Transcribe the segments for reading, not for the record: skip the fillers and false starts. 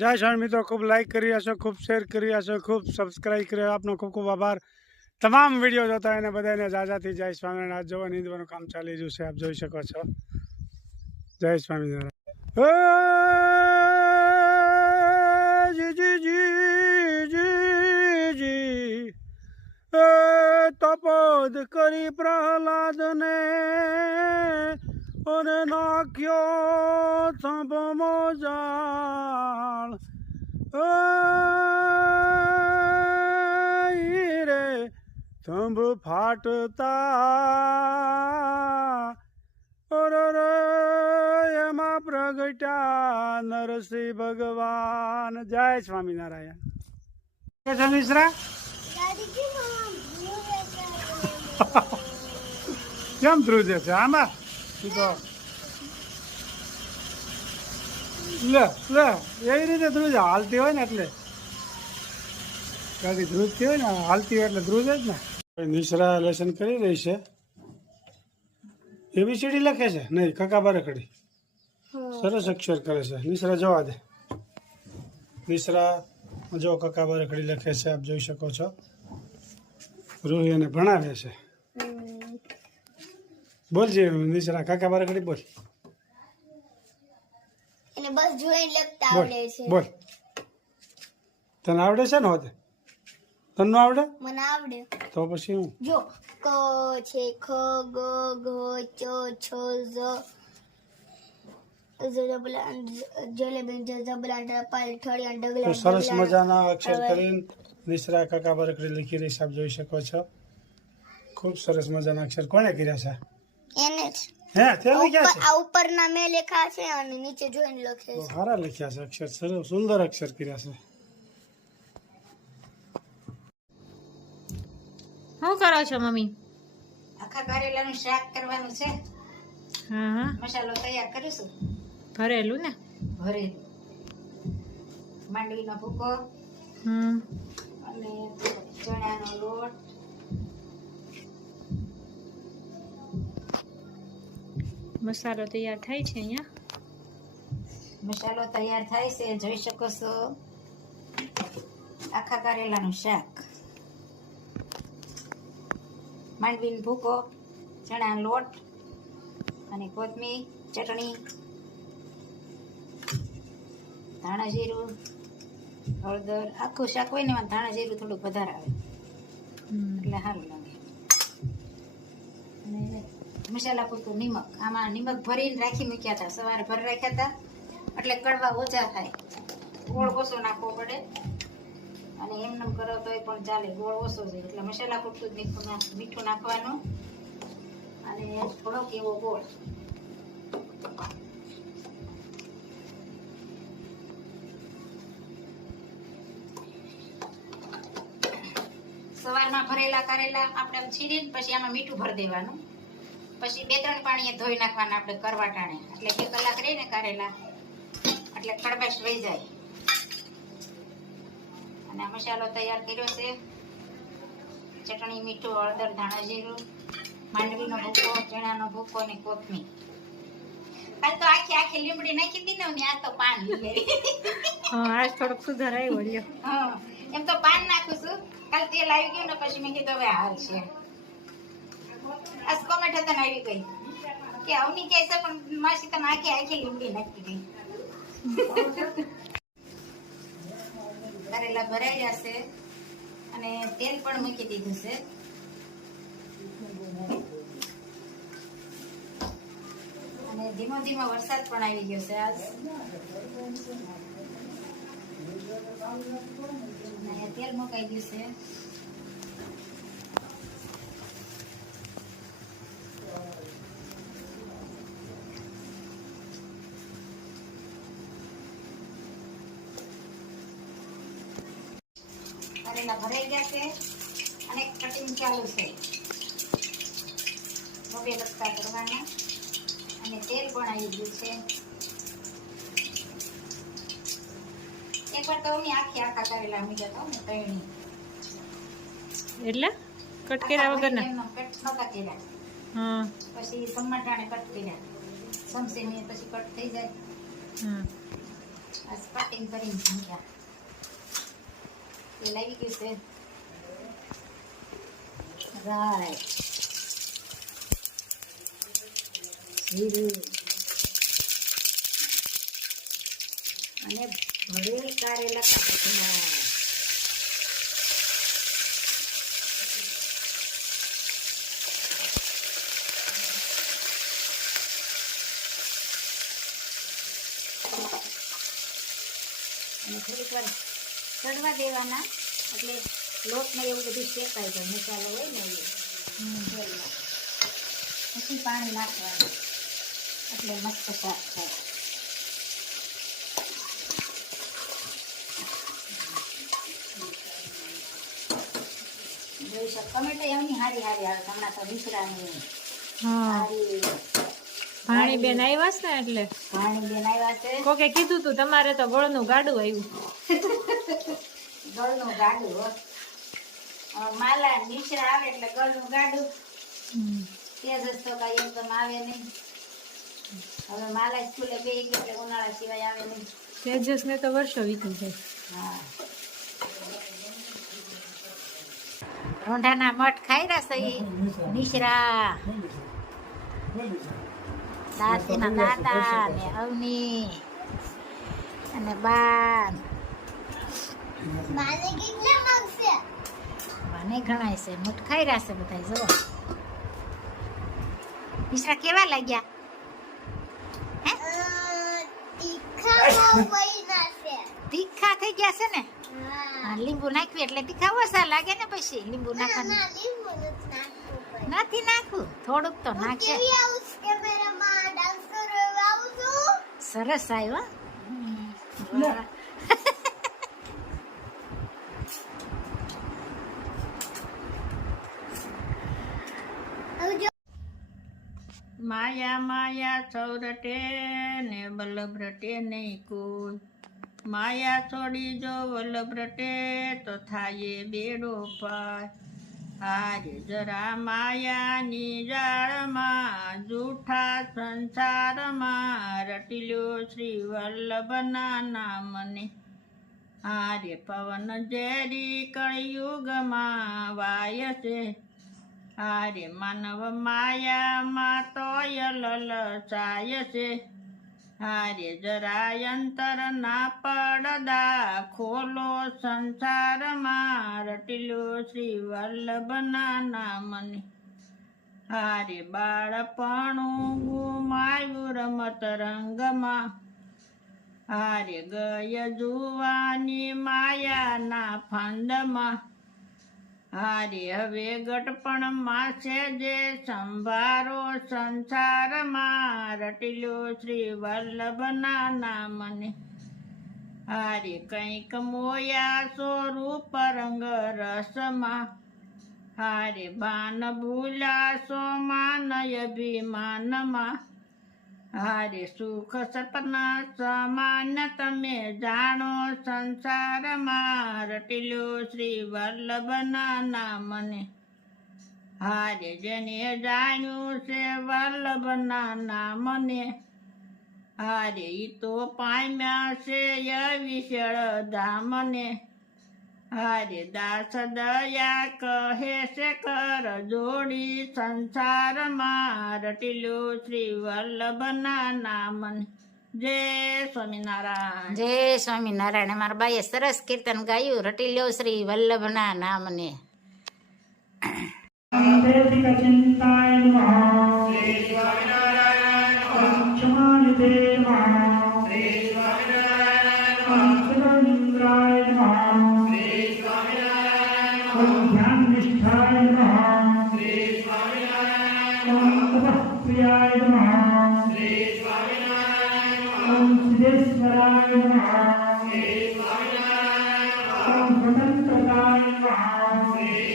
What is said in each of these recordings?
જય સ્વામી મિત્રો, ખૂબ લાઈક કરી હશો, ખૂબ શેર કરી હશો, ખૂબ સબસ્ક્રાઈબ કર્યો. આપનો ખૂબ ખૂબ આભાર. તમામ વિડીયો જોતા એને બધાને જાજાથી જય સ્વામિનારાયણ. આજ જોવા નીંદવાનું કામ ચાલી રહ્યું છે, આપ જોઈ શકો છો. જય સ્વામિનારાયણ. જી જી જી જી જી તપોદ કરી પ્રહલાદને અને નાખ્યો થંભ જાળ રે થંભ ફાટતા એમાં પ્રગટ્યા નરસિંહ ભગવાન. જય સ્વામિનારાયણ. મિશ્રા કેમ ધ્રુજે છે આમાં? તો લે લે એવી રીતે ધ્રુજ હાલતી હોય ને એટલે ગાડી ધ્રુજતી હોય ને હાલતી હોય એટલે ધ્રુજ જ ને. નિશ્રા લેસન કરી રહી છે. એબીસીડી લખે છે નહીં, કકા રખડી સરસ અક્ષર કરે છે. નિશ્રા જવા દે. નિશ્રા જો કકા રખડી લખે છે, આપ જોઈ શકો છો. રૂહી એને ભણાવે છે. બોલજે નિશ્રા, કાકા બારકડી બોલ. એને બસ જોઈને લખતા આવડે છે. બોલ. તને આવડે છે ને? હોતે તને આવડે? મને આવડે. તો પછી હું જો ક છે, ખ ગ ઘ ચ છ ઝ સરસ મજાના અક્ષર કરીને નિશ્રા કાકા બારકડી લખી રહી છે, આપ જોઈ શકો છો. ખૂબ સરસ મજાના અક્ષર કોને કર્યા છે? એને જ. હે તે લખ્યા છે? આ ઉપરના મેં લખ્યા છે અને નીચે જોઈને લખે છે. સારા લખ્યા છે અક્ષર, સરસ સુંદર અક્ષર કર્યા છે. શું કરો છો મમ્મી? આખા કારેલાનું શાક કરવાનું છે. હા હા, મસાલો તૈયાર કરીશું. ભરેલું ને? ભરેલું. માંડવીનો ભૂકો અને ચણાનો લોટ. મસાલો તૈયાર થાય છે અહીંયા. મસાલો તૈયાર થાય છે, જોઈ શકો છો. આખા કારેલાનું શાક, માંડવીનો ભૂકો, ચણાનો લોટ અને કોથમીર, ચટણી, ધાણા જીરું, હળદર. આખું શાક હોય ને એમાં ધાણા જીરું થોડુંક વધારે આવે એટલે સારું લાગે. અને મસાલા પૂરતું નિમક. આમાં નિમક ભરીને રાખી મૂક્યા હતા, સવારે ભરી રાખ્યા હતા એટલે કડવા ઓછા થાય. ગોળ ઓછો નાખવો પડે અને એમને કરો તોય પણ ચાલે, ગોળ ઓછો છે એટલે મસાલા પૂરતું જ મીઠું નાખવાનું અને થોડોક એવો ગોળ. સવારમાં ભરેલા કારેલા આપણે છીરીને પછી આમાં મીઠું ભરી દેવાનું. પછી 2-3 પાણીએ ધોઈ નાખવાના આપણે કરવાટાણે, એટલે 2 કલાક રહે ને કારેલા એટલે કડવાશ વહી જાય. અને આ મસાલો તૈયાર કર્યો છે. ચટણી, મીઠું, હળદર, ધાણા જીરું, માંડવીનો ભૂકો, ચણાનો ભૂકો અને કોથમીર. કાલ તો આખી લીમડી નાખી દી ને, આ તો પાન લઈ. હા, આજ થોડોક સુધાર આવ્યો લ્યો. હા, એમ તો પાન નાખું છું. કાલ તેલ આવી ગયું ને પછી મેં કીધું હવે હાલ છે. આજ કોમેન્ટ હતા ને આવી ગઈ કે અવની કે છે પણ માસી તમે આખી લીમડી નાખી ગઈ. કારેલા ભરાઈ જશે અને તેલ પણ મૂકી દીધું છે. અને ધીમો ધીમો વરસાદ પણ આવી ગયો છે આજ. અને તેલ મુકાઈ ગયું છે. કારેલા ભરાઈ ગયા છે અને કટિંગ ચાલુ છે. 2 રસ્તા કરવાના અને તેલ પણ આવી ગયું છે. એકવાર તો આખા કારેલા મૂક્યા હતા ને તળણી, એટલે કટ કર્યા વગરના? કટ નહોતા કર્યા. હા, પછી ટમાટાને કટ કર્યા. સમસી મેં પછી કટ થઈ જાય. આ સ્પટિંગ કરીને મૂક્યા એ લાગી ગયું છે રાઈ જીરું અને ભરેલ કારેલા કાપડા અને થોડીક વાર ચડવા દેવાના એટલે લોટને એવું બધું શેકાઈ જાય મસાલો હોય ને એ તેલમાં પછી પાણી નાખવાનું એટલે મસ્ત શાક થાય જોઈ શકો ટમેટો એમની હારી હારી આવે હમણાં તો મિશ્રાની હા હારી ભાણી બેન આવ્યા છે ને એટલે પાણી બેન આવ્યા છે કોકે કીધું તું તમારે તો ગોળનું ગાડું આવ્યું ગળનું ગાડું હો. માલા મિશ્રા આવે એટલે ગળનું ગાડું તે જ તો કઈ એમ તો આવે નહીં હવે માલા સ્કૂલે બે એટલે ઉનાળા સિવાય આવે નહીં તેજસ ને તો વર્ષો વીતી જાય હા રોંઢાના મઠ ખાઈ રહ્યા છે મિશ્રા દાદીના દાદા ને અવની અને બાન માને કેટલા માંગશે મને ઘણાય છે મઠ ખાઈ રહ્યા છે બધા જો મિશ્રા કેવા લાગ્યા તીખા વઈના છે તીખા થઈ ગયા છે ને હા હા, લીંબુ નાખ્યું એટલે તીખા ઓછા લાગે ને પછી લીંબુ નાખવાનું ના લીંબુ નથી નાખવું પડે નથી નાખવું થોડુંક તો નાખશે કેવી આવું કેમેરામાં ડાન્સ કરવા આવું છું સરસ આવ્યો વાહ. માયા માયા સૌરટે ને વલ્લભ રટે નહીં કોઈ માયા છોડી જો વલ્લભ રટે તો થાય બેડો પાર હારે જરા માયાની જાળમાં જૂઠા સંસારમાં રટીલ્યો શ્રી વલ્લભના નામને હારે પવન ઝેરી કળિયુગમાં વાય છે હારે માનવ માયામાં તોય લલચાય છે હારે જરાય અંતર ના પડદા ખોલો સંસારમાં રટીલો શ્રી વલ્લભના નામને હારે બાળપણું ગુમાયું રમત રંગમાં હારે ગય જુવાની માયાના ફંદમાં હારે હવે ગટપણમાં છે જે સંભારો સંસારમાં રટીલો શ્રી વલ્લભના નામને હારે કંઈક મોયા સ્વરૂપ રંગ રસમાં હારે બાન ભૂલાશો માનય અભિમાનમાં હારે સુખ સપના સમાન તમે જાણો સંસારમાં રટીલો શ્રી વલ્લભના નામને હારે જેને જાણ્યું છે વલ્લભના નામને હારે ઈ તો પામ્યા છે વિશાળ ધામને હારે દાસ દયા કહે છે કર જોડી સંસારમાં રટીલો શ્રી વલ્લભના નામને જય સ્વામિનારાયણ જય સ્વામિનારાયણ મારા બાઈએ સરસ કીર્તન ગાયું રટીલ્યો શ્રી વલ્લભના નામને ચિંતાય નમઃ શ્રી સ્વામિનારાયણ ક્ષમાનિધે નમઃ શ્રી સ્વામિનારાયણ સુરેન્દ્રાય નમઃ શ્રી સ્વામિનારાયણ ધ્યાન નિષ્ઠાય નમઃ શ્રી સ્વામિનારાયણ પ્રિયાય નમઃ શ્રી સ્વામિનારાયણ સિદ્ધેશ્વરાય નમઃ શ્રી સ્વામિનારાયણ સ્વતંત્રતાય નમઃ શ્રી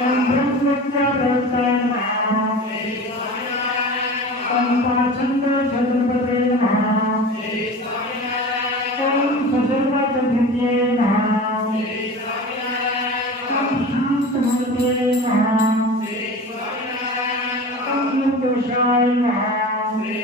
ब्रह्मज्ञानताय नमः श्री स्वामिनारायण पाचंद छत्रपते नमः श्री स्वामिनारायण ससर्वतभिन्ये नमः श्री स्वामिनारायण शांतमूर्ते नमः श्री स्वामिनारायण निर्दोषाय नमः श्री